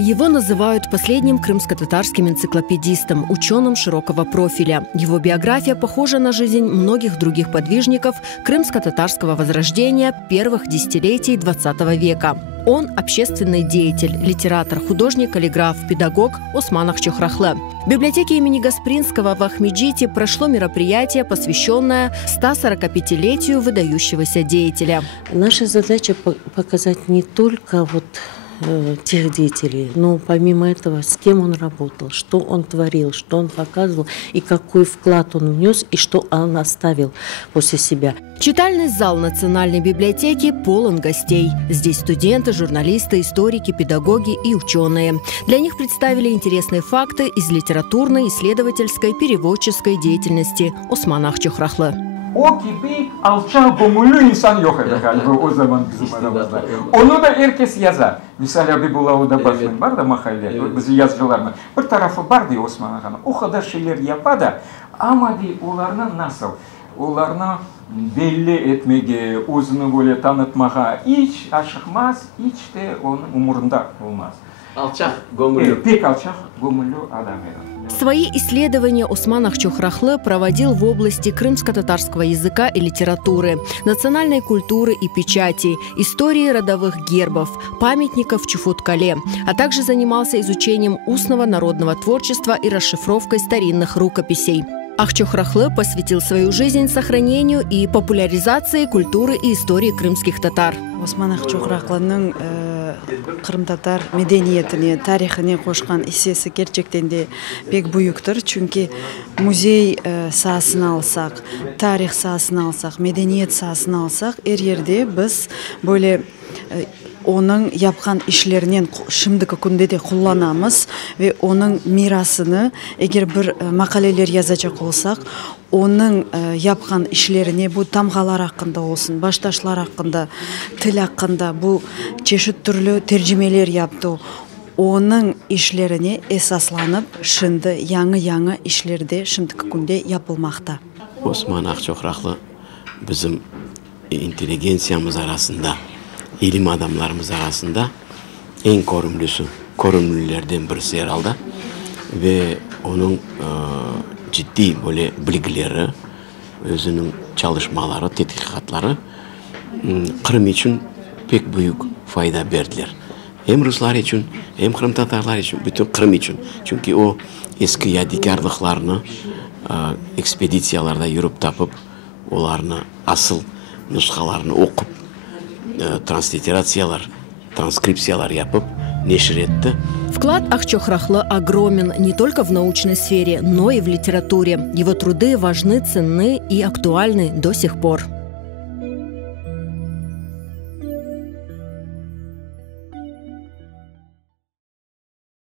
Его называют последним крымско-татарским энциклопедистом, ученым широкого профиля. Его биография похожа на жизнь многих других подвижников крымско-татарского возрождения первых десятилетий XX века. Он – общественный деятель, литератор, художник, каллиграф, педагог Осман Ахчохрахлы. В библиотеке имени Гаспринского в Ахмеджите прошло мероприятие, посвященное 145-летию выдающегося деятеля. Наша задача показать не только тех деятелей, но помимо этого, с кем он работал, что он творил, что он показывал, и какой вклад он внес, и что он оставил после себя. Читальный зал Национальной библиотеки полон гостей. Здесь студенты, журналисты, историки, педагоги и ученые. Для них представили интересные факты из литературной, исследовательской, переводческой деятельности Османа Ахчохрахлы. O gibi alçak gönüllü insan yok galiba o zaman bizim aramızda. Onu da herkes yazar. Mesela Habibullah Başkan var da mahalle, biz yazıcılarına. Bir tarafı var diye Osman Ağa'nın. O kadar şeyler yapar da ama diye onlarına nasıl? Onlarına belli etmeye, özünü böyle tanıtmaya hiç aşıkmaz, hiç de onun umurunda olmaz. Alçak gönüllü. Pek alçak gönüllü adam era. Свои исследования Осман Ахчохрахлы проводил в области крымско-татарского языка и литературы, национальной культуры и печати, истории родовых гербов, памятников в Чуфуткале, а также занимался изучением устного народного творчества и расшифровкой старинных рукописей. Ахчохрахлы посвятил свою жизнь сохранению и популяризации культуры и истории крымских татар. Осман Ахчохрахлының Қырым татар мәдениетіне, тарихіне қошқан исесі gerçekten de pek büyüktür. Çünkü muzey sahasını alsak, tarih sahasını alsak, medeniyet sahasını alsak, her yerde biz böyle onun yapқан işlerinden şimdiki günde de kullanamız ve onun mirasını eğer bir makaleler yazacak olsak, onun yapқан işlerini bu tamgalar hakkında olsun, baştaşlar hakkında, til hakkında bu çeşit türlü tercümeler yaptı. Onun işlerini esaslanıp şimdi yanı işlerde şimdiki günde yapılmakta. Osman Ahçokraklı bizim intelijensiyamız arasında, ilim adamlarımız arasında en korumlulardan birisi yer aldı ve onun ciddi böyle bilgileri, özünün çalışmaları, tetkikatları Kırım için pek büyük fayda verdiler. Hem Ruslar için, hem Kırım Tatarlar için, bütün Kırım için. Çünkü o eski yadigarlıklarını ekspedisiyalarda yürüp tapıp, onlarını asıl nüshalarını okup, транскрипциялар yapıp нешр etти. Вклад Ахчохрахлы огромен не только в научной сфере, но и в литературе. Его труды важны, ценны и актуальны до сих пор.